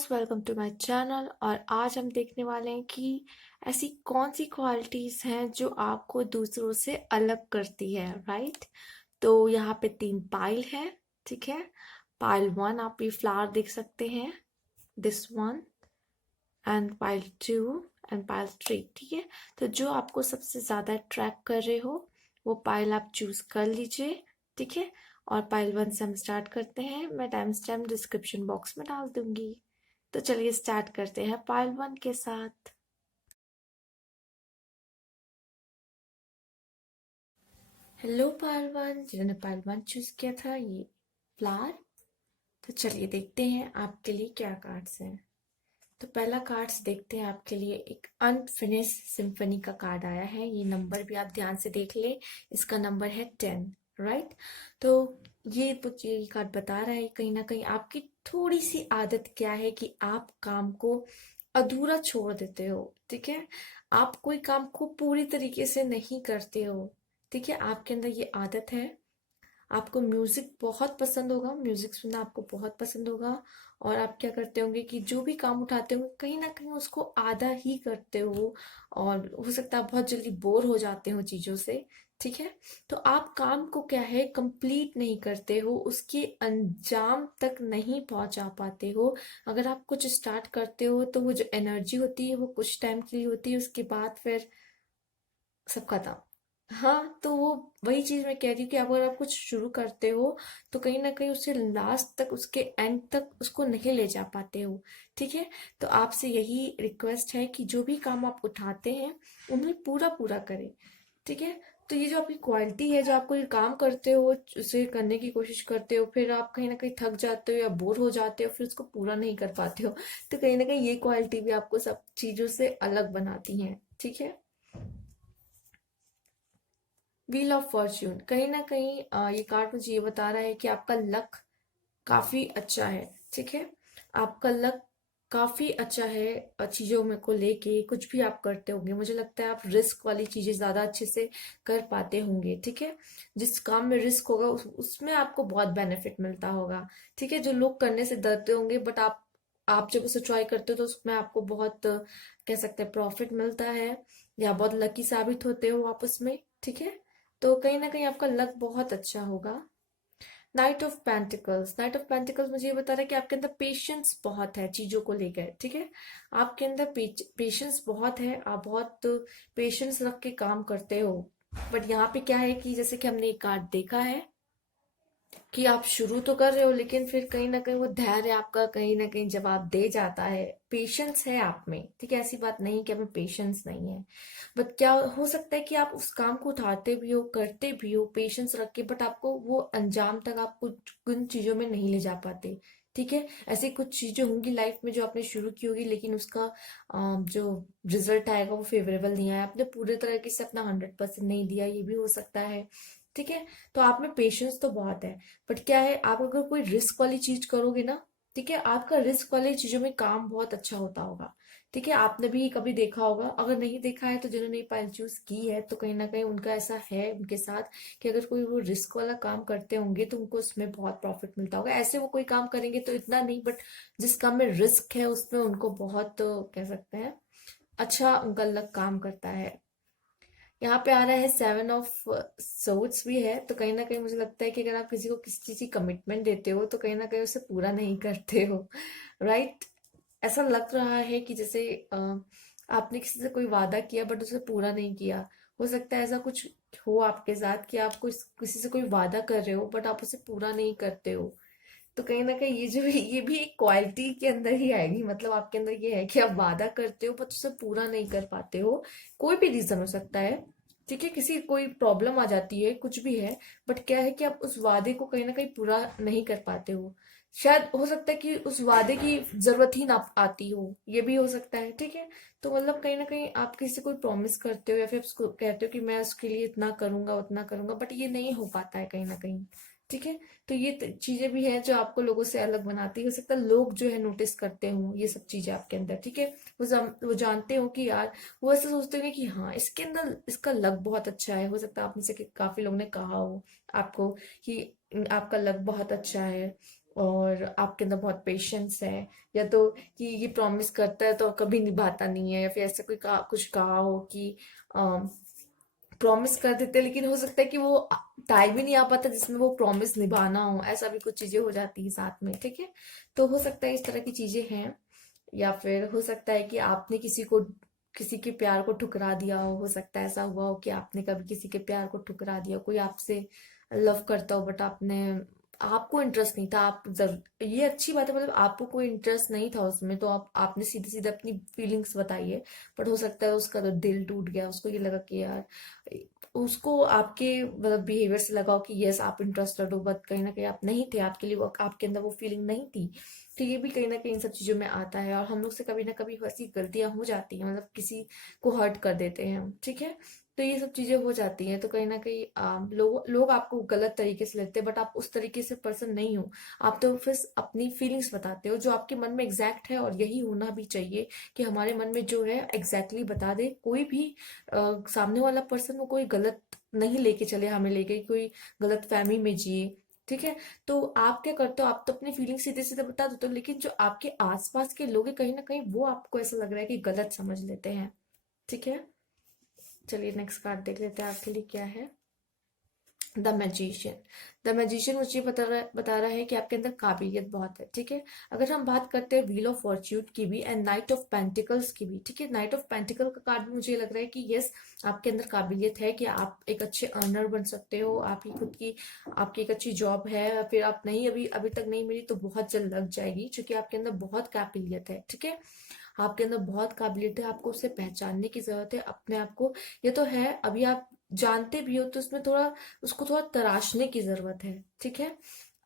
Guys, welcome to my channel. और आज हम देखने वाले हैं कि ऐसी कौन सी क्वालिटीज हैं जो आपको दूसरों से अलग करती है, राइट। तो यहाँ पे 3 पाइल है, ठीक है। पाइल 1 आप ये फ्लावर देख सकते हैं, this one, and pile 2 and pile 3, ठीक है। तो जो आपको सबसे ज्यादा अट्रैक्ट कर रहे हो वो पाइल आप चूज कर लीजिए, ठीक है। और पाइल 1 से हम स्टार्ट करते हैं। मैं टाइम स्टैम्प डिस्क्रिप्शन बॉक्स में डाल दूंगी। तो चलिए स्टार्ट करते हैं पाइल 1 के साथ। हेलो पाइल 1, जिन्होंने पाइल 1 चूज किया था, ये फ्लावर। तो चलिए देखते हैं आपके लिए क्या कार्ड्स हैं। तो पहला कार्ड्स देखते हैं आपके लिए, एक अनफिनिश सिम्फनी का कार्ड आया है। ये नंबर भी आप ध्यान से देख ले, इसका नंबर है 10, राइट। तो ये कार्ड बता रहा है कहीं ना कहीं आपकी थोड़ी सी आदत क्या है कि आप काम को अधूरा छोड़ देते हो, ठीक है। आप कोई काम को पूरी तरीके से नहीं करते हो, ठीक है। आपके अंदर ये आदत है। आपको म्यूजिक बहुत पसंद होगा, म्यूजिक सुनना आपको बहुत पसंद होगा। और आप क्या करते होंगे कि जो भी काम उठाते होंगे कहीं ना कहीं उसको आधा ही करते हो। और हो सकता है आप बहुत जल्दी बोर हो जाते हो चीजों से, ठीक है। तो आप काम को क्या है, कंप्लीट नहीं करते हो, उसके अंजाम तक नहीं पहुंचा पाते हो। अगर आप कुछ स्टार्ट करते हो तो वो जो एनर्जी होती है वो कुछ टाइम के लिए होती है, उसके बाद फिर सब खत्म। हाँ, तो वो वही चीज मैं कह रही हूँ कि अगर आप कुछ शुरू करते हो तो कहीं ना कहीं उससे लास्ट तक, उसके एंड तक उसको नहीं ले जा पाते हो, ठीक है। तो आपसे यही रिक्वेस्ट है कि जो भी काम आप उठाते हैं उन्हें पूरा पूरा करें, ठीक है। तो ये जो आपकी क्वालिटी है, जो आप कोई काम करते हो उसे करने की कोशिश करते हो, फिर आप कहीं ना कहीं थक जाते हो या बोर हो जाते हो, फिर उसको पूरा नहीं कर पाते हो। तो कहीं ना कहीं ये क्वालिटी भी आपको सब चीजों से अलग बनाती है, ठीक है। व्हील ऑफ फॉर्च्यून, कहीं ना कहीं ये कार्ड मुझे ये बता रहा है कि आपका लक काफी अच्छा है, ठीक है। आपका लक काफी अच्छा है। चीजों में को लेके कुछ भी आप करते होंगे, मुझे लगता है आप रिस्क वाली चीजें ज्यादा अच्छे से कर पाते होंगे, ठीक है। जिस काम में रिस्क होगा उसमें आपको बहुत बेनिफिट मिलता होगा, ठीक है। जो लोग करने से डरते होंगे, बट आप जब उसे ट्राई करते हो तो उसमें आपको बहुत कह सकते हैं प्रॉफिट मिलता है, या बहुत लकी साबित होते हो आप उसमें, ठीक है। तो कहीं ना कहीं आपका लक बहुत अच्छा होगा। नाइट ऑफ पेंटिकल्स मुझे ये बता रहा है कि आपके अंदर पेशेंस बहुत है चीजों को लेकर, ठीक है। आपके अंदर पेशेंस बहुत है, आप बहुत पेशेंस रख के काम करते हो। बट यहाँ पे क्या है कि जैसे कि हमने एक कार्ड देखा है कि आप शुरू तो कर रहे हो, लेकिन फिर कहीं ना कहीं वो धैर्य आपका कहीं ना कहीं जवाब दे जाता है। पेशेंस है आप में, ठीक है। ऐसी बात नहीं कि आप में पेशेंस नहीं है। बट क्या हो सकता है कि आप उस काम को उठाते भी हो, करते भी हो पेशेंस रख के, बट आपको वो अंजाम तक आप कुछ उन चीजों में नहीं ले जा पाते, ठीक है। ऐसी कुछ चीजें होंगी लाइफ में जो आपने शुरू की होगी, लेकिन उसका जो रिजल्ट आएगा वो फेवरेबल नहीं आया, आपने पूरे तरीके से अपना 100% नहीं दिया, ये भी हो सकता है, ठीक है। तो आप में पेशेंस तो बहुत है। बट क्या है, आप अगर कोई रिस्क वाली चीज करोगे ना, ठीक है, आपका रिस्क वाली चीजों में काम बहुत अच्छा होता होगा, ठीक है। आपने भी कभी देखा होगा, अगर नहीं देखा है तो जिन्होंने ये पाइल चूज की है तो कहीं ना कहीं उनका ऐसा है उनके साथ कि अगर कोई वो रिस्क वाला काम करते होंगे तो उनको उसमें बहुत प्रॉफिट मिलता होगा। ऐसे वो कोई काम करेंगे तो इतना नहीं, बट जिस काम में रिस्क है उसमें उनको बहुत कह सकते हैं अच्छा उनका लक काम करता है। यहाँ पे आ रहा है 7 ऑफ सोर्ड्स भी है, तो कहीं ना कहीं मुझे लगता है कि अगर आप किसी को किसी चीज की कमिटमेंट देते हो तो कहीं ना कहीं उसे पूरा नहीं करते हो, राइट। ऐसा लग रहा है कि जैसे आपने किसी से कोई वादा किया बट उसे पूरा नहीं किया। हो सकता है ऐसा कुछ हो आपके साथ कि आप किसी से कोई वादा कर रहे हो बट आप उसे पूरा नहीं करते हो। तो कहीं ना कहीं ये भी एक क्वालिटी के अंदर ही आएगी, मतलब आपके अंदर ये है कि आप वादा करते हो बट उसे पूरा नहीं कर पाते हो। कोई भी रीजन हो सकता है, ठीक है। किसी कोई प्रॉब्लम आ जाती है, कुछ भी है, बट क्या है कि आप उस वादे को कहीं ना कहीं पूरा नहीं कर पाते हो। शायद हो सकता है कि उस वादे की जरूरत ही ना आती हो, ये भी हो सकता है, ठीक है। तो मतलब कहीं ना कहीं आप किसी से कोई प्रॉमिस करते हो या फिर उसको कहते हो कि मैं उसके लिए इतना करूंगा उतना करूंगा, बट ये नहीं हो पाता है कहीं ना कहीं, ठीक है। तो ये चीजें भी हैं जो आपको लोगों से अलग बनाती है। हो सकता है लोग जो है नोटिस करते हो ये सब चीजें आपके अंदर, ठीक है। वो जानते हो कि यार, वो ऐसा सोचते होंगे कि हाँ इसके अंदर इसका लक बहुत अच्छा है। हो सकता है आप में से काफी लोगों ने कहा हो आपको कि आपका लक बहुत अच्छा है और आपके अंदर बहुत पेशेंस है, या तो कि ये प्रॉमिस करता है तो कभी निभाता नहीं है, या फिर ऐसा कोई कुछ कहा हो कि प्रॉमिस कर देते हैं, लेकिन हो सकता है कि वो टाइम ही नहीं आ पाता जिसमें वो प्रॉमिस निभाना हो, ऐसा भी कुछ चीजें हो जाती है साथ में, ठीक है। तो हो सकता है इस तरह की चीजें हैं। या फिर हो सकता है कि आपने किसी के प्यार को ठुकरा दिया हो सकता है ऐसा हुआ हो कि आपने कभी किसी के प्यार को ठुकरा दिया हो, कोई आपसे लव करता हो बट आपको इंटरेस्ट नहीं था, आप जरूर ये अच्छी बात है, मतलब आपको कोई इंटरेस्ट नहीं था उसमें, तो आपने सीधे सीधे अपनी फीलिंग्स बताई है। बट हो सकता है उसका तो दिल टूट गया, उसको ये लगा कि यार, उसको आपके मतलब बिहेवियर से लगा हो कि यस आप इंटरेस्टेड हो, बट कहीं ना कहीं आप नहीं थे, आपके लिए वो आपके अंदर वो फीलिंग नहीं थी। तो ये भी कहीं ना कहीं इन सब चीजों में आता है, और हम लोग से कभी ना कभी ऐसी गलतियां हो जाती हैं, मतलब किसी को हर्ट कर देते हैं हम, ठीक है। तो ये सब चीजें हो जाती हैं, तो कहीं ना कहीं लोग आपको गलत तरीके से लेते हैं, बट आप उस तरीके से पर्सन नहीं हो। आप तो फिर अपनी फीलिंग्स बताते हो जो आपके मन में एग्जैक्ट है, और यही होना भी चाहिए कि हमारे मन में जो है एग्जैक्टली बता दे। कोई भी सामने वाला पर्सन वो कोई गलत नहीं लेके चले, हमें लेके कोई गलत फहमी में जिए, ठीक है। तो आप क्या करते हो, आप तो अपनी फीलिंग सीधे सीधे बता देते हो, लेकिन जो आपके आसपास के लोग हैं कहीं ना कहीं वो आपको ऐसा लग रहा है कि गलत समझ लेते हैं, ठीक है। चलिए नेक्स्ट कार्ड देख लेते हैं आपके लिए क्या है। The magician. द मैजिशियन मुझे बता रहा है कि आपके अंदर काबिलियत बहुत है, ठीक है। अगर हम बात करते हैं व्हील ऑफ फॉर्च्यून की भी एंड नाइट ऑफ पेंटिकल्स की भी, ठीक है, नाइट ऑफ पेंटिकल का कार्ड भी मुझे लग रहा है कि यस आपके अंदर काबिलियत है कि आप एक अच्छे अर्नर बन सकते हो, आपकी खुद की आपकी एक अच्छी जॉब है, फिर आप नहीं अभी अभी तक नहीं मिली तो बहुत जल्द लग जाएगी, क्योंकि आपके अंदर बहुत काबिलियत है, ठीक है। आपके अंदर बहुत काबिलियत है, आपको उसे पहचानने की जरूरत है अपने आप को। ये तो है, अभी आप जानते भी हो तो उसमें थोड़ा उसको थोड़ा तराशने की जरूरत है, ठीक है।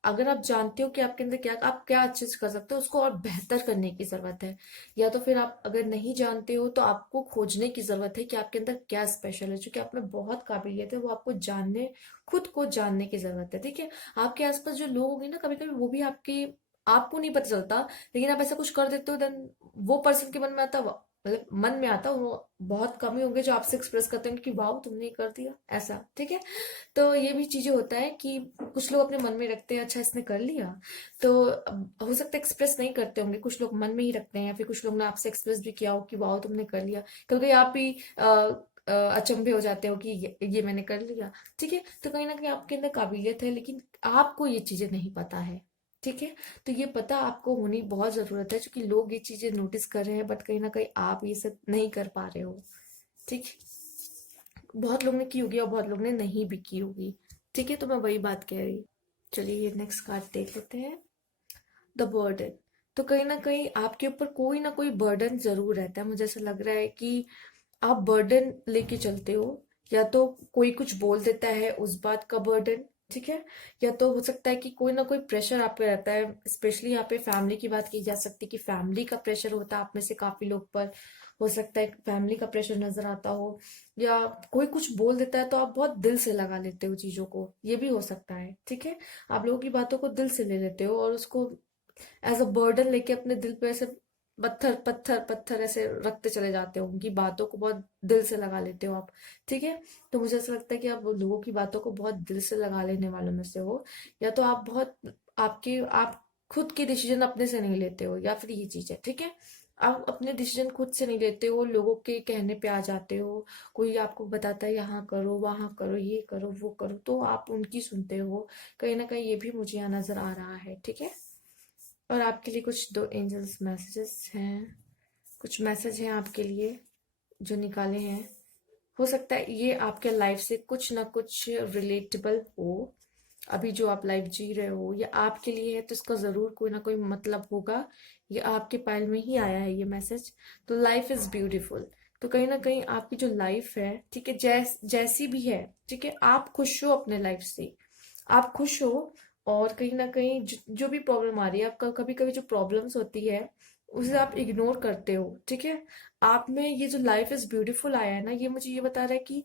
अगर आप जानते हो कि आपके अंदर क्या आप क्या अच्छे से कर सकते हो, उसको और बेहतर करने की जरूरत है। या तो फिर आप अगर नहीं जानते हो तो आपको खोजने की जरूरत है कि आपके अंदर क्या स्पेशल है, क्योंकि आप में बहुत काबिलियत है, वो आपको जानने खुद को जानने की जरूरत है, ठीक है। आपके आसपास जो लोग होंगे ना, कभी कभी वो भी आपको नहीं पता चलता, लेकिन आप ऐसा कुछ कर देते हो, देन वो पर्सन के मन में आता, मतलब मन में आता, वो बहुत कम ही होंगे जो आपसे एक्सप्रेस करते हैं कि वाह तुमने ये कर दिया ऐसा, ठीक है। तो ये भी चीजें होता है कि कुछ लोग अपने मन में रखते हैं, अच्छा इसने कर लिया, तो हो सकता है एक्सप्रेस नहीं करते होंगे, कुछ लोग मन में ही रखते हैं, या फिर कुछ लोग ने आपसे एक्सप्रेस भी किया हो कि वाह तुमने कर लिया, क्योंकि आप भी अचंभे हो जाते हो कि ये मैंने कर लिया, ठीक है। तो कहीं ना कहीं आपके अंदर काबिलियत है, लेकिन आपको ये चीजें नहीं पता है, ठीक है। तो ये पता आपको होनी बहुत जरूरत है, क्योंकि लोग ये चीजें नोटिस कर रहे हैं, बट कहीं ना कहीं आप ये सब नहीं कर पा रहे हो, ठीक। बहुत लोग ने की होगी और बहुत लोग ने नहीं भी की होगी, ठीक है। तो मैं वही बात कह रही। चलिए ये नेक्स्ट कार्ड देख लेते हैं। The burden. तो कहीं ना कहीं आपके ऊपर कोई ना कोई बर्डन जरूर रहता है, मुझे ऐसा लग रहा है कि आप बर्डन लेके चलते हो, या तो कोई कुछ बोल देता है उस बात का बर्डन, ठीक है। या तो हो सकता है कि कोई ना कोई प्रेशर आप पे रहता है, स्पेशली यहाँ पे फैमिली की बात की जा सकती है कि फैमिली का प्रेशर होता है आप में से काफी लोग पर, हो सकता है फैमिली का प्रेशर नजर आता हो, या कोई कुछ बोल देता है तो आप बहुत दिल से लगा लेते हो चीजों को, ये भी हो सकता है, ठीक है। आप लोगों की बातों को दिल से ले लेते हो और उसको एज अ बर्डन लेके अपने दिल पे ऐसे पत्थर पत्थर पत्थर ऐसे रखते चले जाते हो, उनकी बातों को बहुत दिल से लगा लेते हो आप, ठीक है। तो मुझे ऐसा लगता है कि आप लोगों की बातों को बहुत दिल से लगा लेने वालों में से हो, या तो आप खुद के डिसीजन अपने से नहीं लेते हो, या फिर ये चीज है, ठीक है। आप अपने डिसीजन खुद से नहीं लेते हो, लोगों के कहने पे आ जाते हो, कोई आपको बताता है यहाँ करो वहां करो ये करो वो करो, तो आप उनकी सुनते हो, कहीं ना कहीं ये भी मुझे यहाँ नजर आ रहा है, ठीक है। और आपके लिए कुछ दो एंजल्स मैसेजेस हैं, कुछ मैसेज हैं आपके लिए जो निकाले हैं। हो सकता है ये आपके लाइफ से कुछ ना कुछ रिलेटेबल हो, अभी जो आप लाइफ जी रहे हो ये आपके लिए है, तो इसका जरूर कोई ना कोई मतलब होगा। ये आपके पाइल में ही आया है ये मैसेज। तो लाइफ इज ब्यूटीफुल। तो कहीं ना कहीं आपकी जो लाइफ है, ठीक है, जैसी भी है, ठीक है, आप खुश हो अपने लाइफ से, आप खुश हो। और कहीं ना कहीं जो भी प्रॉब्लम आ रही है आपका, कभी कभी जो प्रॉब्लम्स होती है उसे आप इग्नोर करते हो, ठीक है। आप में ये जो लाइफ इज ब्यूटीफुल आया है ना, ये मुझे ये बता रहा है कि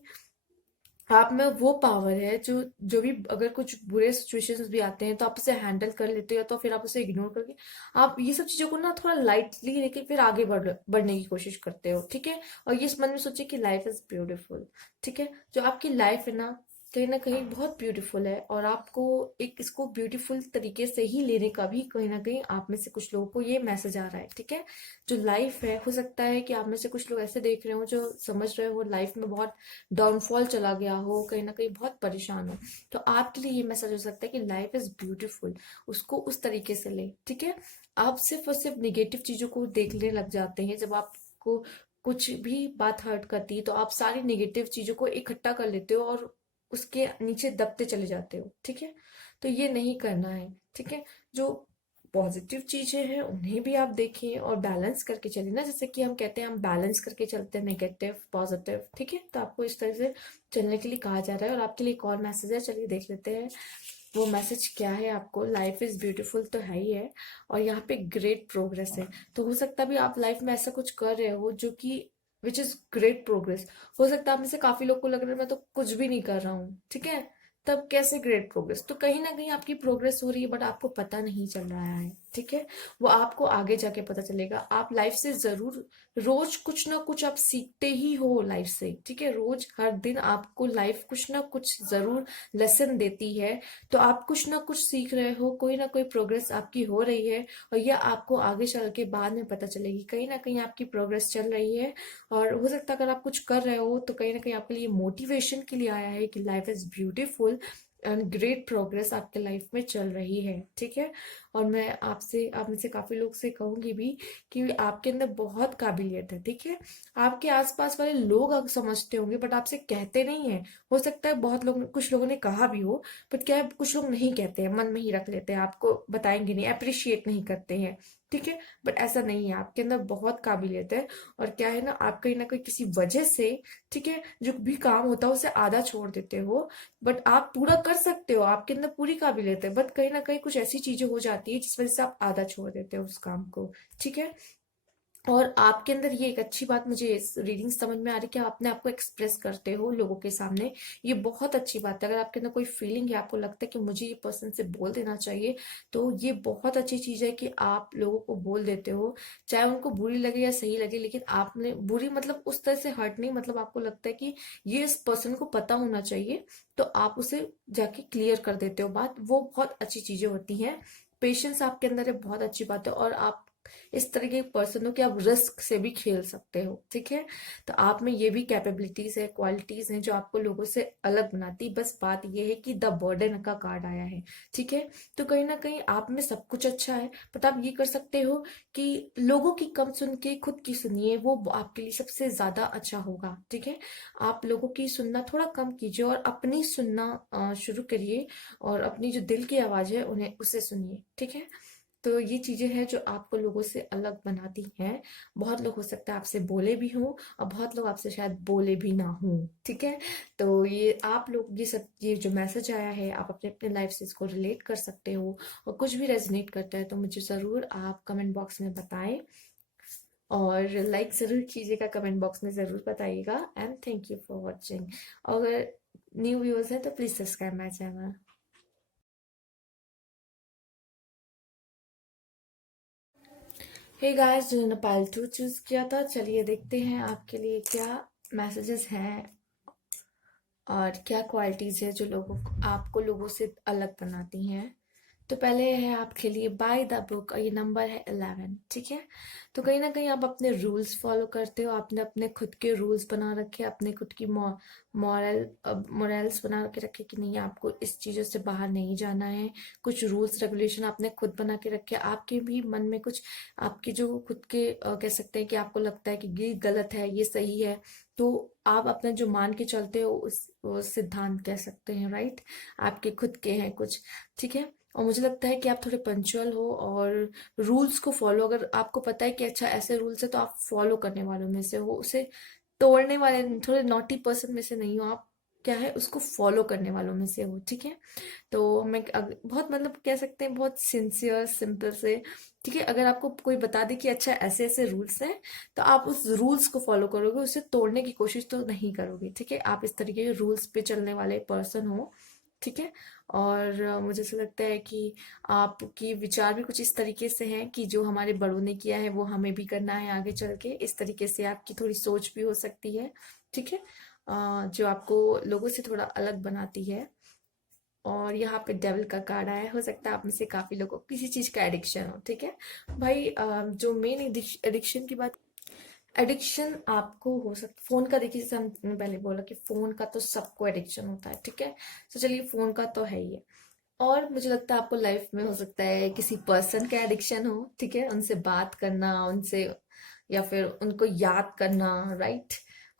आप में वो पावर है जो जो भी अगर कुछ बुरे सिचुएशंस भी आते हैं तो आप उसे हैंडल कर लेते हो, तो फिर आप उसे इग्नोर करके आप ये सब चीजों को ना थोड़ा लाइटली लेके फिर आगे बढ़ने की कोशिश करते हो, ठीक है। और ये इस मन में सोचिए कि लाइफ इज ब्यूटीफुल, ठीक है। जो आपकी लाइफ है ना, कहीं ना कहीं बहुत ब्यूटीफुल है, और आपको एक इसको ब्यूटीफुल तरीके से ही लेने का भी कहीं ना कहीं आप में से कुछ लोगों को ये मैसेज आ रहा है, ठीक है। जो लाइफ है, हो सकता है कि आप में से कुछ लोग ऐसे देख रहे हो जो समझ रहे हो लाइफ में बहुत डाउनफॉल चला गया हो, कहीं ना कहीं बहुत परेशान हो, तो आपके लिए ये मैसेज हो सकता है कि लाइफ इज ब्यूटीफुल, उसको उस तरीके से ले, ठीक है। आप सिर्फ और सिर्फ निगेटिव चीजों को देखने लग जाते हैं। जब आपको कुछ भी बात हर्ट करती है तो आप सारी निगेटिव चीजों को इकट्ठा कर लेते हो और उसके नीचे दबते चले जाते हो, ठीक है। तो ये नहीं करना है, ठीक है। जो पॉजिटिव चीजें हैं उन्हें भी आप देखें और बैलेंस करके चलिए ना, जैसे कि हम कहते हैं हम बैलेंस करके चलते हैं, नेगेटिव पॉजिटिव, ठीक है। तो आपको इस तरह से चलने के लिए कहा जा रहा है। और आपके लिए एक और मैसेज है, चलिए देख लेते हैं वो मैसेज क्या है आपको। लाइफ इज ब्यूटीफुल तो है ही है, और यहाँ पे ग्रेट प्रोग्रेस है। तो हो सकता है भी आप लाइफ में ऐसा कुछ कर रहे हो जो कि विच इज ग्रेट प्रोग्रेस। हो सकता है आप में से काफी लोग को लग रहा है मैं तो कुछ भी नहीं कर रहा हूँ, ठीक है। तब कैसे ग्रेट प्रोग्रेस? तो कहीं ना कहीं आपकी प्रोग्रेस हो रही है बट आपको पता नहीं चल रहा है, ठीक है। वो आपको आगे जाके पता चलेगा। आप लाइफ से जरूर रोज कुछ ना कुछ आप सीखते ही हो लाइफ से, ठीक है। रोज हर दिन आपको लाइफ कुछ ना कुछ जरूर लेसन देती है। तो आप कुछ ना कुछ सीख रहे हो, कोई ना कोई प्रोग्रेस आपकी हो रही है, और यह आपको आगे चल के बाद में पता चलेगी। कहीं ना कहीं आपकी प्रोग्रेस चल रही है, और हो सकता है अगर आप कुछ कर रहे हो तो कहीं ना कहीं आपके लिए मोटिवेशन के लिए आया है कि life is beautiful and great progress आपके लाइफ में चल रही है, ठीक है। और मैं आपसे, आप में से काफी लोग से कहूंगी भी कि आपके अंदर बहुत काबिलियत है, ठीक है। आपके आसपास वाले लोग आप समझते होंगे बट आपसे कहते नहीं है। हो सकता है बहुत लोग, कुछ लोगों ने कहा भी हो, बट क्या है, कुछ लोग नहीं कहते हैं, मन में ही रख लेते हैं, आपको बताएंगे नहीं, अप्रिशिएट नहीं करते हैं, ठीक है। बट ऐसा नहीं है, आपके अंदर बहुत काबिलियत है। और क्या है ना, आप कहीं ना कहीं किसी वजह से, ठीक है, जो भी काम होता है उसे आधा छोड़ देते हो, बट आप पूरा कर सकते हो, आपके अंदर पूरी काबिलियत है, बट कहीं ना कहीं कुछ ऐसी चीजें हो जाती है जिस वजह से आप आधा छोड़ देते हो उस काम को, ठीक है। और आपके अंदर ये एक अच्छी बात मुझे इस रीडिंग समझ में आ रही है कि आप अपने आप को एक्सप्रेस करते हो लोगों के सामने। ये बहुत अच्छी बात है। अगर आपके अंदर कोई फीलिंग है, आपको लगता है कि मुझे ये पर्सन से बोल देना चाहिए, तो ये बहुत अच्छी चीज है कि आप लोगों को बोल देते हो, चाहे उनको बुरी लगे या सही लगे। लेकिन आपने बुरी मतलब उस तरह से हर्ट नहीं, मतलब आपको लगता है कि ये इस पर्सन को पता होना चाहिए, तो आप उसे जाके क्लियर कर देते हो बात। वो बहुत अच्छी चीजें होती हैं। पेशेंस आपके अंदर है, बहुत अच्छी बात है। और आप इस तरह के पर्सन हो कि आप रिस्क से भी खेल सकते हो, ठीक है। तो आप में ये भी कैपेबिलिटीज है, क्वालिटीज हैं जो आपको लोगों से अलग बनाती। बस बात ये है कि द बर्डन का कार्ड आया है, ठीक है। तो कहीं ना कहीं आप में सब कुछ अच्छा है, बट आप ये कर सकते हो कि लोगों की कम सुन के खुद की सुनिए, वो आपके लिए सबसे ज्यादा अच्छा होगा, ठीक है। आप लोगों की सुनना थोड़ा कम कीजिए और अपनी सुनना शुरू करिए, और अपनी जो दिल की आवाज है उन्हें उसे सुनिए, ठीक है। तो ये चीजें हैं जो आपको लोगों से अलग बनाती हैं। बहुत लोग हो सकता है आपसे बोले भी हों, और बहुत लोग आपसे शायद बोले भी ना हों, ठीक है। तो ये आप लोग, ये सब, ये जो मैसेज आया है, आप अपने अपने लाइफ से इसको रिलेट कर सकते हो। और कुछ भी रेजोनेट करता है तो मुझे जरूर आप कमेंट बॉक्स में बताएं, और लाइक जरूर कीजिएगा, कमेंट बॉक्स में जरूर बताइएगा। And thank you for watching. अगर न्यू व्यूअर्स हैं तो please subscribe my channel. Hey guys, जिन्होंने पायल 2 चूज किया था, चलिए देखते हैं आपके लिए क्या मैसेजेस हैं और क्या क्वालिटीज है जो लोगों को, आपको लोगों से अलग बनाती हैं। तो पहले है आपके लिए बाय द बुक, और ये नंबर है 11, ठीक है। तो कहीं ना कहीं आप अपने रूल्स फॉलो करते हो, आपने अपने खुद के रूल्स बना रखे, अपने खुद की मॉरल्स बना के रखे कि नहीं, आपको इस चीजों से बाहर नहीं जाना है। कुछ रूल्स रेगुलेशन आपने खुद बना के रखे। आपके भी मन में कुछ, आपके जो खुद के कह सकते हैं कि आपको लगता है कि ये गलत है, ये सही है, तो आप अपना जो मान के चलते हो उस वो सिद्धांत कह सकते हैं, राइट। आपके खुद के हैं कुछ, ठीक है। और मुझे लगता है कि आप थोड़े पंचुअल हो और रूल्स को फॉलो, अगर आपको पता है कि अच्छा ऐसे रूल्स है तो आप फॉलो करने वालों में से हो, उसे तोड़ने वाले, थोड़े नॉटी पर्सन में से नहीं हो आप, क्या है, उसको फॉलो करने वालों में से हो, ठीक है। तो मैं बहुत, मतलब कह सकते हैं बहुत सिंसियर सिंपल से, ठीक है। अगर आपको कोई बता दे कि अच्छा ऐसे ऐसे रूल्स हैं, तो आप उस रूल्स को फॉलो करोगे, उसे तोड़ने की कोशिश तो नहीं करोगे, ठीक है। आप इस तरीके के रूल्स पे चलने वाले पर्सन हो, ठीक है। और मुझे ऐसा लगता है कि आपकी विचार भी कुछ इस तरीके से हैं कि जो हमारे बड़ों ने किया है वो हमें भी करना है आगे चल के, इस तरीके से आपकी थोड़ी सोच भी हो सकती है, ठीक है। जो आपको लोगों से थोड़ा अलग बनाती है। और यहाँ पे डेविल का कार्ड आया है। हो सकता है आप में से काफी लोगों को किसी चीज का एडिक्शन हो, ठीक है भाई। जो मेन एडिक्शन की बात, एडिक्शन आपको हो सकता फोन का, देखिए जैसे हमने पहले बोला कि फोन का तो सबको एडिक्शन होता है, ठीक है। तो चलिए फोन का तो है ही है। और मुझे लगता है आपको लाइफ में हो सकता है किसी पर्सन का एडिक्शन हो, ठीक है, उनसे बात करना, उनसे या फिर उनको याद करना, राइट,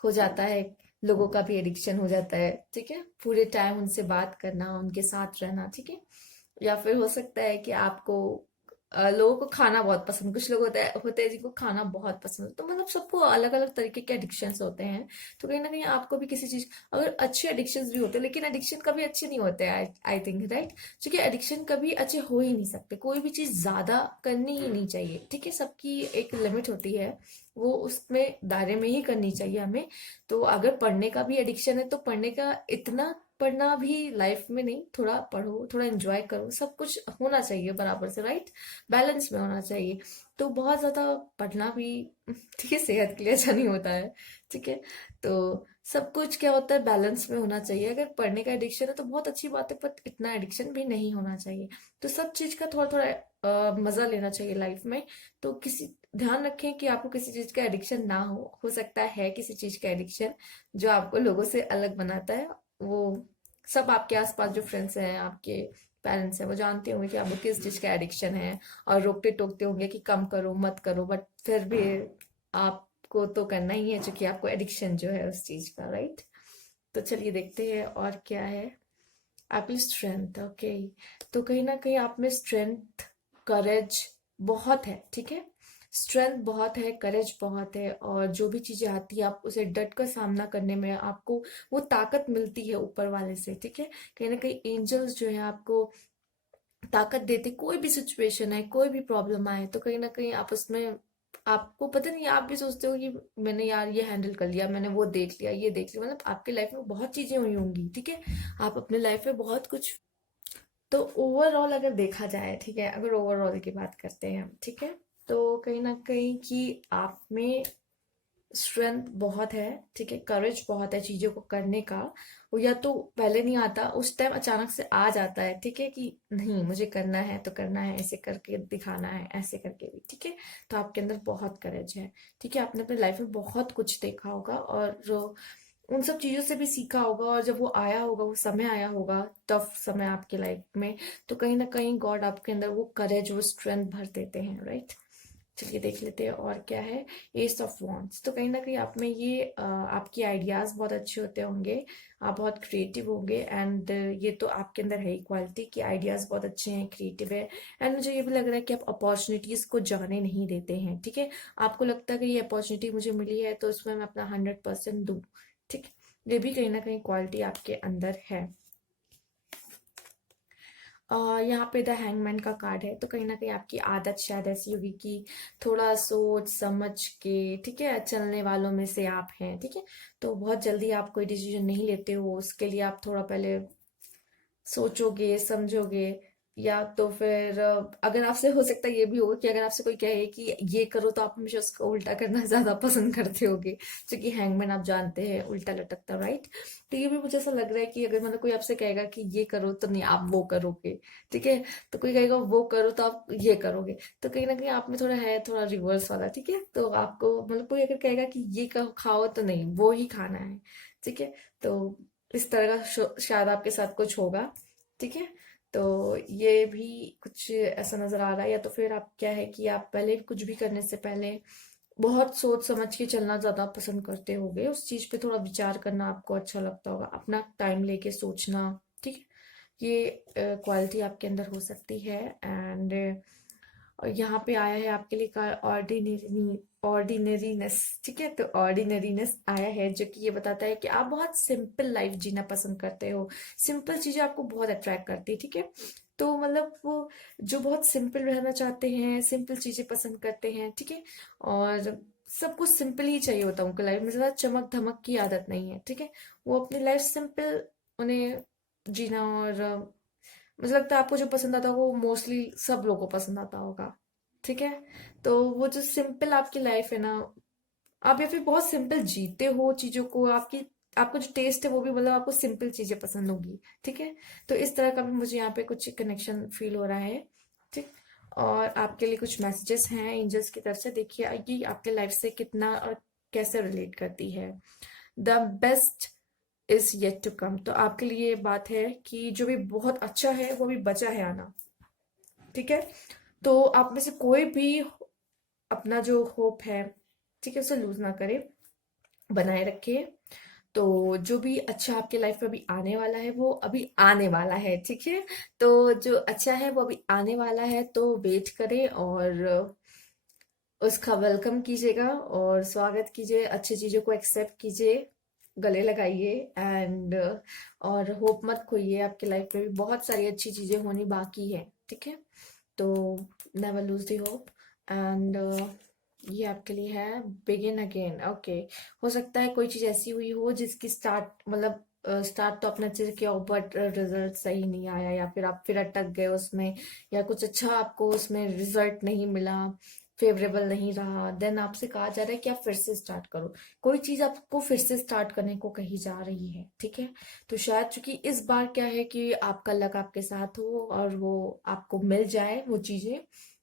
हो जाता है। लोगों का भी एडिक्शन हो जाता है, ठीक है, पूरे टाइम उनसे बात करना, उनके साथ रहना, ठीक है। या फिर हो सकता है कि आपको लोगों को खाना बहुत पसंद, कुछ लोग होते हैं जिनको खाना बहुत पसंद है। तो मतलब सबको अलग अलग तरीके के एडिक्शंस होते हैं। तो कहीं ना कहीं आपको भी किसी चीज, अगर अच्छे एडिक्शंस भी होते हैं, लेकिन एडिक्शन कभी अच्छे नहीं होते, आई आई थिंक, राइट। क्योंकि एडिक्शन कभी अच्छे हो ही नहीं सकते, कोई भी चीज ज्यादा करनी ही नहीं चाहिए, ठीक है। सबकी एक लिमिट होती है, वो उसमें दायरे में ही करनी चाहिए हमें। तो अगर पढ़ने का भी एडिक्शन है तो पढ़ने का इतना पढ़ना भी लाइफ में नहीं, थोड़ा पढ़ो, थोड़ा एंजॉय करो, सब कुछ होना चाहिए बराबर से, राइट, बैलेंस में होना चाहिए। तो बहुत ज्यादा पढ़ना भी ठीक है सेहत के लिए अच्छा नहीं होता है, ठीक है। तो सब कुछ क्या होता है, बैलेंस में होना चाहिए। अगर पढ़ने का एडिक्शन है तो बहुत अच्छी बात है, पर इतना एडिक्शन भी नहीं होना चाहिए। तो सब चीज का थोड़ा थोड़ा मजा लेना चाहिए लाइफ में। तो किसी ध्यान रखें कि आपको किसी चीज का एडिक्शन ना हो सकता है किसी चीज का एडिक्शन जो आपको लोगों से अलग बनाता है। वो सब आपके आसपास जो फ्रेंड्स हैं, आपके पेरेंट्स हैं, वो जानते होंगे कि आपको किस चीज का एडिक्शन है, और रोकते टोकते होंगे कि कम करो मत करो, बट फिर भी आपको तो करना ही है, क्योंकि आपको एडिक्शन जो है उस चीज का, राइट। तो चलिए देखते हैं और क्या है। आपकी स्ट्रेंथ, ओके। तो कहीं ना कहीं आप में स्ट्रेंथ, करेज बहुत है, ठीक है। स्ट्रेंथ बहुत है, करेज बहुत है, और जो भी चीजें आती है आप उसे डट कर सामना करने में आपको वो ताकत मिलती है ऊपर वाले से, ठीक है। कहीं ना कहीं एंजल्स जो है आपको ताकत देते, कोई भी सिचुएशन है, कोई भी प्रॉब्लम आए तो कहीं ना कहीं आप उसमें, आपको पता नहीं, आप भी सोचते हो कि मैंने यार ये हैंडल कर लिया, मैंने वो देख लिया, ये देख लिया, मतलब आपकी लाइफ में बहुत चीजें हुई होंगी, ठीक है। आप अपने लाइफ में बहुत कुछ, तो ओवरऑल अगर देखा जाए, ठीक है, अगर ओवरऑल की बात करते हैं हम, ठीक है, तो कहीं ना कहीं कि आप में स्ट्रेंथ बहुत है, ठीक है, करेज बहुत है चीजों को करने का। वो या तो पहले नहीं आता, उस टाइम अचानक से आ जाता है, ठीक है, कि नहीं मुझे करना है तो करना है, ऐसे करके दिखाना है, ऐसे करके भी, ठीक है। तो आपके अंदर बहुत करेज है, ठीक है। आपने अपनी लाइफ में बहुत कुछ देखा होगा, और उन सब चीजों से भी सीखा होगा, और जब वो आया होगा, वो समय आया होगा, टफ समय आपके लाइफ में, तो कहीं ना कहीं गॉड आपके अंदर वो करेज, वो स्ट्रेंथ भर देते हैं, राइट। चलिए देख लेते हैं और क्या है। एस ऑफ वॉन्ड्स, तो कहीं ना कहीं आप में ये आपकी आइडियाज बहुत अच्छे होते होंगे, आप बहुत क्रिएटिव होंगे, एंड ये तो आपके अंदर है ही क्वालिटी कि आइडियाज बहुत अच्छे हैं, क्रिएटिव है। एंड मुझे ये भी लग रहा है कि आप अपॉर्चुनिटीज को जाने नहीं देते हैं, ठीक है। आपको लगता है कि ये अपॉर्चुनिटी मुझे मिली है तो उसमें मैं अपना 100% दूं, ठीक है। ये भी कहीं ना कहीं क्वालिटी आपके अंदर है। यहाँ पे द हैंगमैन का कार्ड है, तो कहीं ना कहीं आपकी आदत शायद ऐसी होगी कि थोड़ा सोच समझ के, ठीक है, चलने वालों में से आप हैं, ठीक है। तो बहुत जल्दी आप कोई डिसीजन नहीं लेते हो, उसके लिए आप थोड़ा पहले सोचोगे समझोगे। या तो फिर अगर आपसे हो सकता है ये भी होगा कि अगर आपसे कोई कहे कि ये करो तो आप हमेशा उसका उल्टा करना ज्यादा पसंद करते होगे, क्योंकि हैंगमैन आप जानते हैं उल्टा लटकता, राइट। तो ये भी मुझे ऐसा लग रहा है कि अगर मतलब कोई आपसे कहेगा कि ये करो तो नहीं आप वो करोगे, ठीक है। तो कोई कहेगा वो करो तो आप ये करोगे, तो कहीं ना कहीं आप में थोड़ा है, थोड़ा रिवर्स वाला, ठीक है। तो आपको मतलब कोई अगर कहेगा कि ये खाओ तो नहीं वो ही खाना है, ठीक है। तो इस तरह का शायद आपके साथ कुछ होगा, ठीक है। तो ये भी कुछ ऐसा नजर आ रहा है। या तो फिर आप क्या है कि आप पहले कुछ भी करने से पहले बहुत सोच समझ के चलना ज्यादा पसंद करते होगे, उस चीज पे थोड़ा विचार करना आपको अच्छा लगता होगा, अपना टाइम लेके सोचना, ठीक है। ये क्वालिटी आपके अंदर हो सकती है। एंड और यहाँ पे आया है आपके लिए ऑर्डिनरी, ऑर्डिनरीनेस, ठीक है। तो ऑर्डिनरीनेस आया है जो कि ये बताता है कि आप बहुत सिंपल लाइफ जीना पसंद करते हो, सिंपल चीजें आपको बहुत अट्रैक्ट करती है, ठीक है। तो मतलब वो जो बहुत सिंपल रहना चाहते हैं, सिंपल चीजें पसंद करते हैं, ठीक है। और सब कुछ सिंपल ही चाहिए होता है उनकी लाइफ में, ज्यादा चमक धमक की आदत नहीं है, ठीक है। वो अपनी लाइफ सिंपल उन्हें जीना, और मुझे लगता है आपको जो पसंद आता होगा वो मोस्टली सब लोगों को पसंद आता होगा, ठीक है। तो वो जो सिंपल आपकी लाइफ है ना, आप या फिर बहुत सिंपल जीते हो चीजों को, आपकी आपको जो टेस्ट है वो भी मतलब आपको सिंपल चीजें पसंद होगी। ठीक है, तो इस तरह का भी मुझे यहाँ पे कुछ कनेक्शन फील हो रहा है। ठीक, और आपके लिए कुछ मैसेजेस हैं एंजल्स की तरफ से, देखिए ये आपके लाइफ से कितना और कैसे रिलेट करती है। The best is yet to come, तो आपके लिए ये बात है कि जो भी बहुत अच्छा है वो भी बचा है आना। ठीक है, तो आप में से कोई भी अपना जो होप है, ठीक है, उसे लूज ना करे, बनाए रखे। तो जो भी अच्छा आपके लाइफ में अभी आने वाला है वो अभी आने वाला है। ठीक है, तो जो अच्छा है वो अभी आने वाला है, तो वेट करें और उसका वेलकम कीजिएगा और स्वागत कीजिए, अच्छी चीजों को एक्सेप्ट कीजिए, गले लगाइए एंड और होप मत खोइए। आपके लाइफ में भी बहुत सारी अच्छी चीजें होनी बाकी है। ठीक है, तो never lose the hope and ये आपके लिए है बिगिन अगेन। ओके, हो सकता है कोई चीज ऐसी हुई हो जिसकी स्टार्ट मतलब स्टार्ट तो अपने अच्छे से किया हो बट रिजल्ट सही नहीं आया, या फिर आप फिर अटक गए उसमें, या कुछ अच्छा आपको उसमें रिजल्ट नहीं मिला, फेवरेबल नहीं रहा, देन आपसे कहा जा रहा है कि आप फिर से स्टार्ट करो। कोई चीज आपको फिर से स्टार्ट करने को कही जा रही है। ठीक है, तो शायद चूंकि इस बार क्या है कि आपका लक आपके साथ हो और वो आपको मिल जाए वो चीजें,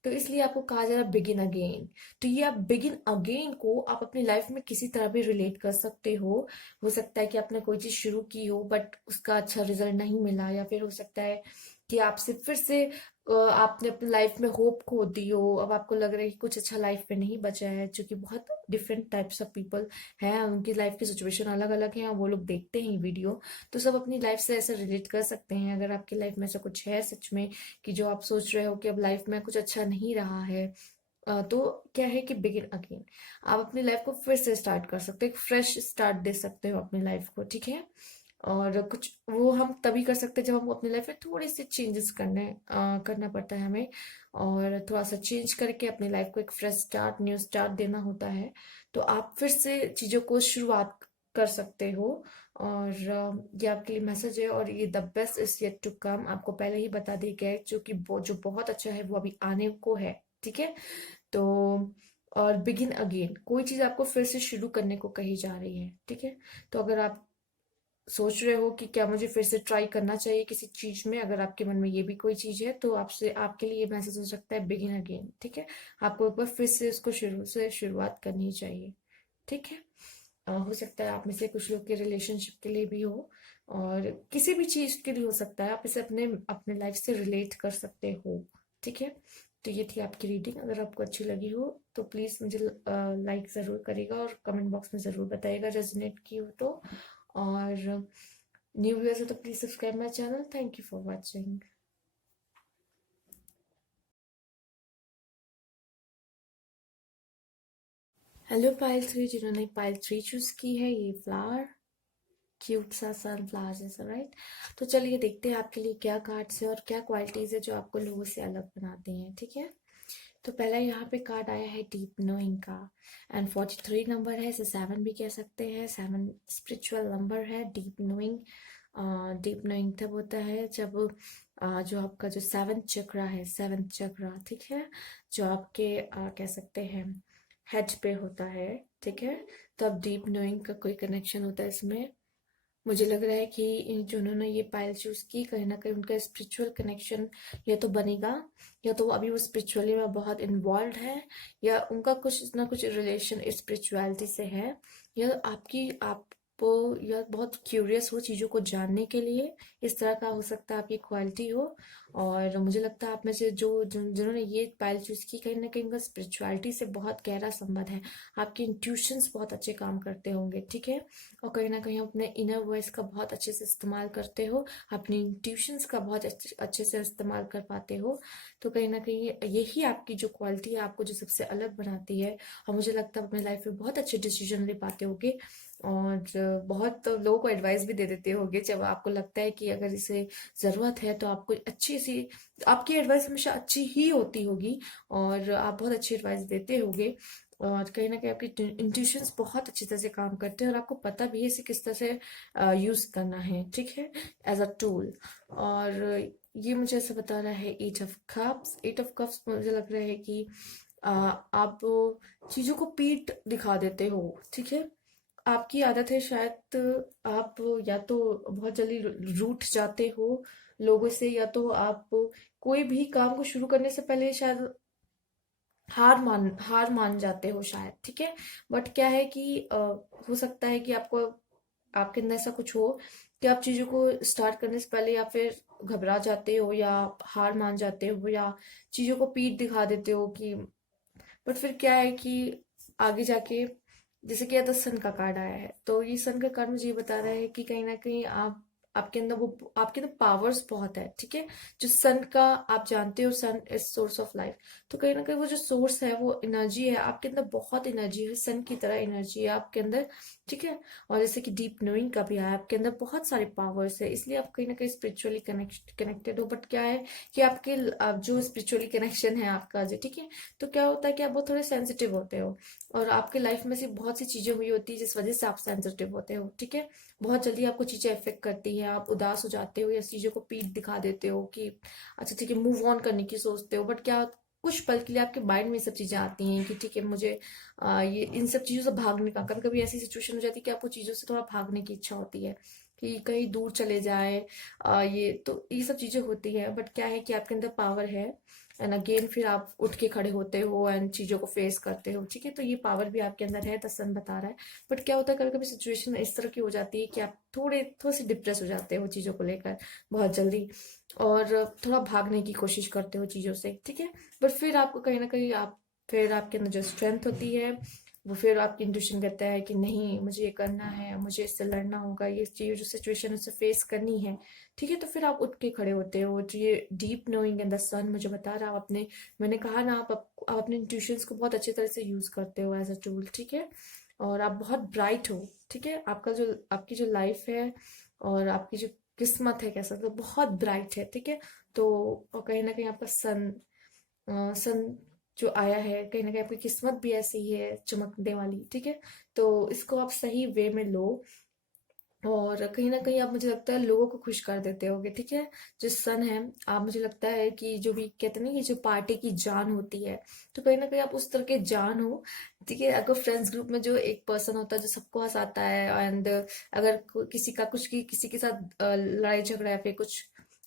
तो इसलिए आपको कहा जा रहा है बिगिन अगेन। तो ये आप बिगिन अगेन को आप अपनी लाइफ में किसी तरह भी रिलेट कर सकते हो सकता है कि आपने कोई चीज शुरू की हो बट उसका अच्छा रिजल्ट नहीं मिला, या फिर हो सकता है कि आपसे फिर से आपने अपनी लाइफ में होप खो दी हो, अब आपको लग रहा है कि कुछ अच्छा लाइफ में नहीं बचा है, क्योंकि बहुत डिफरेंट टाइप्स ऑफ पीपल हैं, उनकी लाइफ की सिचुएशन अलग अलग है और वो लोग देखते हैं वीडियो, तो सब अपनी लाइफ से ऐसे रिलेट कर सकते हैं। अगर आपकी लाइफ में ऐसा कुछ है सच में कि जो आप सोच रहे हो कि अब लाइफ में कुछ अच्छा नहीं रहा है, तो क्या है कि बिगिन अगेन, आप अपनी लाइफ को फिर से स्टार्ट कर सकते हो, एक फ्रेश स्टार्ट दे सकते हो अपनी लाइफ को। ठीक है, और कुछ वो हम तभी कर सकते हैं जब हम अपनी लाइफ में थोड़ी सी चेंजेस करना पड़ता है हमें, और थोड़ा सा चेंज करके अपनी लाइफ को एक फ्रेश स्टार्ट, न्यू स्टार्ट देना होता है। तो आप फिर से चीजों को शुरुआत कर सकते हो। और ये आपके लिए मैसेज है, और ये the best is yet to come आपको पहले ही बता दिया गया है, जो बहुत अच्छा है वो अभी आने को है। ठीक है, तो और बिगिन अगेन, कोई चीज आपको फिर से शुरू करने को कही जा रही है। ठीक है, तो अगर आप सोच रहे हो कि क्या मुझे फिर से ट्राई करना चाहिए किसी चीज में, अगर आपके मन में ये भी कोई चीज है, तो आपसे आपके लिए मैसेज हो सकता है बिगिन अगेन। ठीक है, आपको एक बार फिर से उसको शुरू से शुरुआत करनी चाहिए। ठीक है, हो सकता है आप में से कुछ लोग के रिलेशनशिप के लिए भी हो, और किसी भी चीज के लिए हो सकता है, आप इसे अपने अपने लाइफ से रिलेट कर सकते हो। ठीक है, तो ये थी आपकी रीडिंग। अगर आपको अच्छी लगी हो तो प्लीज मुझे लाइक जरूर करिएगा और कमेंट बॉक्स में जरूर बताइएगा रेजोनेट की हो तो, और न्यू व्यूअर्स हो तो please subscribe my channel. Thank you for watching. Hello pile three, जिन्होंने पाइल थ्री चूज की है, ये फ्लावर क्यूट सा सनफ्लावर जैसा, राइट। तो चलिए देखते हैं आपके लिए क्या कार्ड्स है और क्या क्वालिटीज है जो आपको लोगों से अलग बनाते हैं। ठीक है, तो पहला यहाँ पे कार्ड आया है डीप नोइंग का, एंड 43 नंबर है, इसे 7 भी कह सकते हैं। 7 स्पिरिचुअल नंबर है। डीप नोइंग तब होता है जब जो आपका जो सेवंथ चक्रा है, सेवंथ चक्रा, ठीक है, जो आपके कह सकते हैं हेड पे होता है। ठीक है, तब डीप नोइंग का कोई कनेक्शन होता है इसमें। मुझे लग रहा है कि जिन्होंने ये पायल चूज की, कहीं ना कहीं उनका स्पिरिचुअल कनेक्शन या तो बनेगा, या तो अभी वो स्पिरिचुअली में बहुत इन्वॉल्व है, या उनका कुछ ना कुछ रिलेशन स्पिरिचुअलिटी से है, या आपको या बहुत क्यूरियस हो चीज़ों को जानने के लिए, इस तरह का हो सकता है आपकी क्वालिटी हो। और मुझे लगता है आप में से जिन्होंने ये पायल चूज की, कहीं ना कहीं उनका स्पिरिचुअलिटी से बहुत गहरा संबंध है। आपके इंट्यूशंस बहुत अच्छे काम करते होंगे। ठीक है, और कहीं ना कहीं अपने इनर वॉइस का बहुत अच्छे से इस्तेमाल करते हो, अपनी इंट्यूशंस का बहुत अच्छे से इस्तेमाल कर पाते हो। तो कहीं ना कहीं यही आपकी जो क्वालिटी है, आपको जो सबसे अलग बनाती है, और मुझे लगता है अपने लाइफ में बहुत अच्छे डिसीजन ले पाते होगे, और बहुत तो लोगों को एडवाइस भी दे देते होगे जब आपको लगता है कि अगर इसे ज़रूरत है, तो आपको अच्छी सी, आपकी एडवाइस हमेशा अच्छी ही होती होगी, और आप बहुत अच्छी एडवाइस देते होगे, और कहीं ना कहीं आपकी इंट्यूशंस बहुत अच्छी तरह से काम करते हैं, और आपको पता भी है इसे किस तरह से यूज करना है। ठीक है, एज अ टूल। और ये मुझे ऐसा बता रहा है eight of cups. Eight of cups मुझे लग रहा है कि आप चीजों को पीठ दिखा देते हो। ठीक है, आपकी आदत है शायद, आप या तो बहुत जल्दी रूठ जाते हो लोगों से, या तो आप कोई भी काम को शुरू करने से पहले शायद हार मान जाते हो शायद, ठीक है। बट क्या है कि हो सकता है कि आपको आपके अंदर ऐसा कुछ हो कि आप चीजों को स्टार्ट करने से पहले या फिर घबरा जाते हो या हार मान जाते हो या चीजों को पीठ दिखा देते हो कि, बट फिर क्या है कि आगे जाके, जैसे कि द सन का कार्ड आया है, तो ये सन का कार्ड मुझे ये बता रहा है कि कहीं ना कहीं आप आपके अंदर पावर्स बहुत है, ठीक है। जो सन का, आप जानते हो सन इज सोर्स ऑफ लाइफ, तो कहीं ना कहीं वो जो सोर्स है वो एनर्जी है, आपके अंदर बहुत एनर्जी है, सन की तरह एनर्जी है आपके अंदर, ठीक है। और जैसे कि डीप नोइंग का भी आया, आपके अंदर बहुत सारे पावर्स है, इसलिए आप कहीं ना कहीं स्पिरिचुअली कनेक्टेड हो। बट क्या है कि आपके आप जो स्पिरिचुअली कनेक्शन है आपका जो, ठीक है, तो क्या होता है कि आप बहुत थोड़े सेंसिटिव होते हो, और आपके लाइफ में से बहुत सी चीजें हुई होती है जिस वजह से आप सेंसिटिव होते हो, ठीक है। बहुत जल्दी आपको चीजें इफेक्ट करती हैं, आप उदास हो जाते हो या चीजों को पीठ दिखा देते हो कि अच्छा ठीक है, मूव ऑन करने की सोचते हो। बट क्या, कुछ पल के लिए आपके माइंड में ये सब चीजें आती हैं कि ठीक है, मुझे ये इन सब चीजों से भागने का, कभी कभी ऐसी सिचुएशन हो जाती है कि आपको चीजों से थोड़ा भागने की इच्छा होती है कि कहीं दूर चले जाए, ये तो ये सब चीजें होती है। बट क्या है कि आपके अंदर पावर है, एंड अगेन फिर आप उठ के खड़े होते हो एंड चीजों को फेस करते हो, ठीक है। तो ये पावर भी आपके अंदर है, दसन बता रहा है। बट क्या होता है, कभी कभी सिचुएशन इस तरह की हो जाती है कि आप थोड़े से डिप्रेस हो जाते हो चीजों को लेकर बहुत जल्दी, और थोड़ा भागने की कोशिश करते हो चीजों से, ठीक है। बट फिर आपको कहीं ना कहीं आप, फिर आपके अंदर जो स्ट्रेंथ होती है वो, फिर आपकी इंट्यूशन कहता है कि नहीं, मुझे ये करना है, मुझे इससे लड़ना होगा, ये चीज जो सिचुएशन उसे फेस करनी है, ठीक है। तो फिर आप उठ के खड़े होते हो। तो ये डीप नोइंग इन द सन मुझे बता रहा, आप अपने, मैंने कहा ना, आप अपने इंट्यूशंस को बहुत अच्छी तरह से यूज करते हो एज अ टूल, ठीक है। और आप बहुत ब्राइट हो, ठीक है। आपका जो, आपकी जो लाइफ है और आपकी जो किस्मत है, कह सकते हो बहुत ब्राइट है, ठीक है। तो और कहीं ना कहीं आपका सन, सन जो आया है, कहीं ना कहीं आपकी किस्मत भी ऐसी ही है चमकने वाली, ठीक है। तो इसको आप सही वे में लो, और कहीं ना कहीं आप, मुझे लगता है, लोगों को खुश कर देते होगे, ठीक है। जो सन है, आप, मुझे लगता है कि जो भी कहते हैं ना, ये जो पार्टी की जान होती है, तो कहीं ना कहीं आप उस तरह के जान हो, ठीक है। अगर फ्रेंड्स ग्रुप में जो एक पर्सन होता है जो सबको हंसाता है, एंड अगर किसी का कुछ की किसी के साथ लड़ाई झगड़ा या फिर कुछ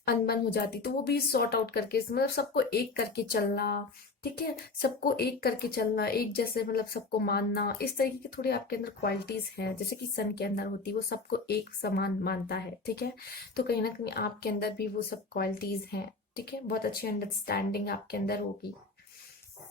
अनबन हो जाती, तो वो भी सॉर्ट आउट करके, मतलब सबको एक करके चलना, ठीक है। सबको एक करके चलना, एक जैसे, मतलब सबको मानना, इस तरीके की थोड़ी आपके अंदर क्वालिटीज हैं, जैसे कि सन के अंदर होती है, वो सबको एक समान मानता है, ठीक है। तो कहीं ना कहीं आपके अंदर भी वो सब क्वालिटीज हैं, ठीक है। बहुत अच्छी अंडरस्टैंडिंग आपके अंदर होगी।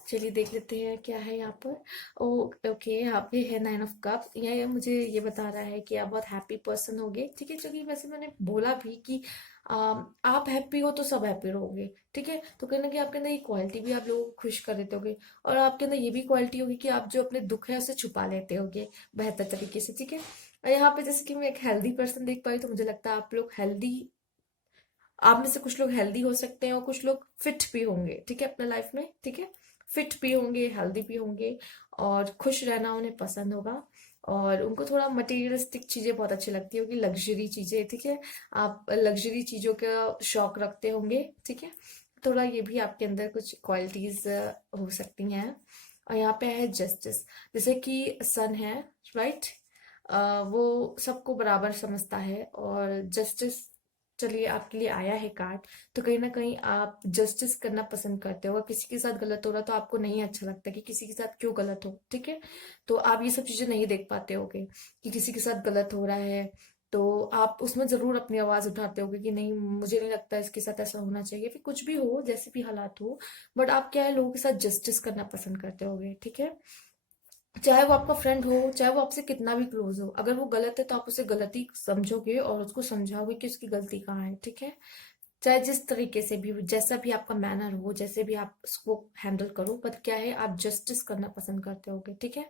चलिए देख लेते हैं क्या है यहाँ पर। ओ, ओके, यहाँ पे है नाइन ऑफ कप। ये मुझे ये बता रहा है कि आप बहुत हैप्पी पर्सन होगे, ठीक है। क्योंकि वैसे मैंने बोला भी कि आप हैप्पी हो तो सब हैप्पी रहोगे, ठीक है। तो कहीं ना कहीं आपके अंदर ये क्वालिटी भी, आप लोगों को खुश कर देते होगे, और आपके अंदर ये भी क्वालिटी होगी कि आप जो अपने दुख है उसे छुपा लेते होगे बेहतर तरीके से, ठीक है। और यहाँ पे जैसे कि मैं एक हेल्दी पर्सन देख पाई, तो मुझे लगता है आप लोग हेल्दी, आप में से कुछ लोग हेल्दी हो सकते हैं और कुछ लोग फिट भी होंगे, ठीक है, अपने लाइफ में, ठीक है। फिट भी होंगे, हेल्दी भी होंगे, और खुश रहना उन्हें पसंद होगा, और उनको थोड़ा मटेरियलिस्टिक चीजें बहुत अच्छी लगती होगी, लग्जरी चीजें, ठीक है। आप लग्जरी चीजों का शौक रखते होंगे, ठीक है। थोड़ा ये भी आपके अंदर कुछ क्वालिटीज हो सकती हैं। और यहाँ पे है जस्टिस, जैसे कि सन है, राइट। वो सबको बराबर समझता है, और जस्टिस, चलिए आपके लिए आया है कार्ड। तो कहीं ना कहीं आप जस्टिस करना पसंद करते हो, अगर किसी के साथ गलत हो रहा तो आपको नहीं अच्छा लगता कि किसी के साथ क्यों गलत हो, ठीक है। तो आप ये सब चीजें नहीं देख पाते होगे कि किसी के साथ गलत हो रहा है, तो आप उसमें जरूर अपनी आवाज उठाते होगे कि नहीं, मुझे नहीं लगता इसके साथ ऐसा होना चाहिए, फिर कुछ भी हो, जैसे भी हालात हो। बट आप क्या है, लोगों के साथ जस्टिस करना पसंद करते होगे, ठीक है। चाहे वो आपका फ्रेंड हो, चाहे वो आपसे कितना भी क्लोज हो, अगर वो गलत है तो आप उसे गलती समझोगे और उसको समझाओगे कि उसकी गलती कहाँ है, ठीक है। चाहे जिस तरीके से भी, जैसा भी आपका मैनर हो, जैसे भी आप उसको हैंडल करो, पर क्या है, आप जस्टिस करना पसंद करते होगे, ठीक है।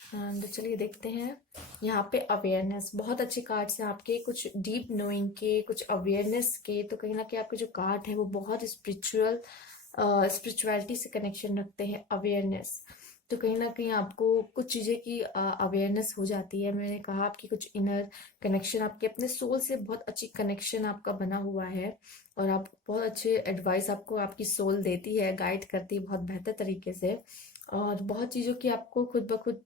एंड चलिए देखते हैं यहाँ पे अवेयरनेस, बहुत अच्छे कार्ड्स हैं आपके, कुछ डीप नोइंग के, कुछ अवेयरनेस के। तो कहीं ना कहीं आपके जो कार्ड है वो बहुत स्पिरिचुअलिटी से कनेक्शन रखते हैं, अवेयरनेस। तो कहीं ना कहीं आपको कुछ चीजें की अवेयरनेस हो जाती है। मैंने कहा आपकी कुछ इनर कनेक्शन, आपके अपने सोल से बहुत अच्छी कनेक्शन आपका बना हुआ है, और आप बहुत अच्छे एडवाइस आपको आपकी सोल देती है, गाइड करती है बहुत बेहतर तरीके से, और बहुत चीजों की आपको खुद ब खुद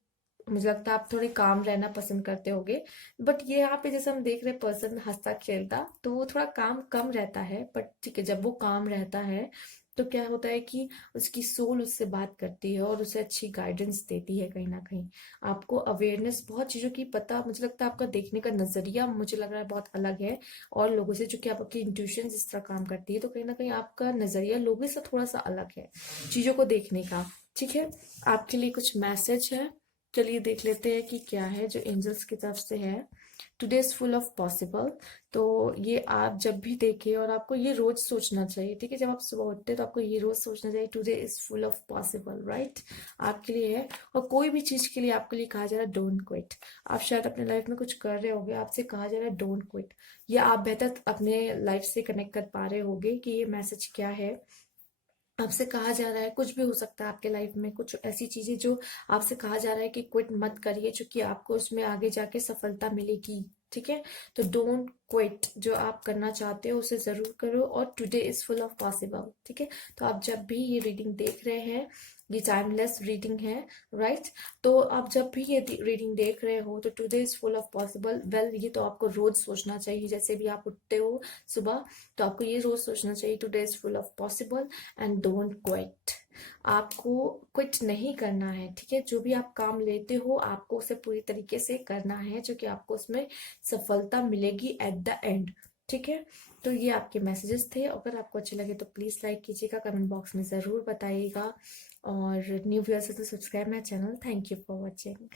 मुझे लगता है आप थोड़े काम रहना पसंद करते होगे। बट ये यहाँ पे जैसे हम देख रहे हैं पर्सन हंसता खेलता, तो वो थोड़ा काम कम रहता है, बट ठीक है जब वो काम रहता है तो क्या होता है कि उसकी सोल उससे बात करती है और उसे अच्छी गाइडेंस देती है कहीं ना कहीं। आपको अवेयरनेस बहुत चीज़ों की पता, मुझे लगता है आपका देखने का नजरिया मुझे लग रहा है बहुत अलग है और लोगों से, जो कि आपकी इंट्यूशन इस तरह काम करती है, तो कहीं ना कहीं आपका नजरिया लोगों से थोड़ा सा अलग है चीज़ों को देखने का। ठीक है, आपके लिए कुछ मैसेज है, चलिए देख लेते हैं कि क्या है जो एंजल्स की तरफ से है। Today is full of possible. तो ये आप जब भी देखें, और आपको ये रोज सोचना चाहिए, ठीक है, जब आप सुबह उठते हैं तो आपको ये रोज सोचना चाहिए today is full of possible, right. आपके लिए है। और कोई भी चीज के लिए आपके लिए कहा जा रहा है डोंट क्विट। आप शायद अपने लाइफ में कुछ कर रहे होगे, आपसे कहा जा रहा है डोंट क्विट, या आप बेहतर अपने लाइफ से कनेक्ट कर पा रहे होगे कि ये मैसेज क्या है। आपसे कहा जा रहा है, कुछ भी हो सकता है आपके लाइफ में, कुछ ऐसी चीजें जो आपसे कहा जा रहा है कि क्विट मत करिए, क्योंकि आपको उसमें आगे जाके सफलता मिलेगी। ठीक है, तो डोंट क्विट, जो आप करना चाहते हो उसे जरूर करो, और today is full of possible. ठीक है, तो आप जब भी ये रीडिंग देख रहे हैं, ये टाइमलेस रीडिंग है, राइट। तो आप जब भी ये रीडिंग देख रहे हो तो today is full of possible, well ये तो आपको रोज सोचना चाहिए, जैसे भी आप उठते हो सुबह, तो आपको ये रोज सोचना चाहिए today is full of possible and don't quit. आपको क्विट नहीं करना है, ठीक है। जो भी आप काम लेते हो आपको उसे पूरी तरीके से करना है, जो कि आपको उसमें सफलता मिलेगी एट द एंड। ठीक है, तो ये आपके मैसेजेस थे। अगर आपको अच्छे लगे तो प्लीज लाइक कीजिएगा, कमेंट बॉक्स में जरूर बताइएगा, और न्यू व्यूअर्स है तो subscribe my channel. Thank you for watching.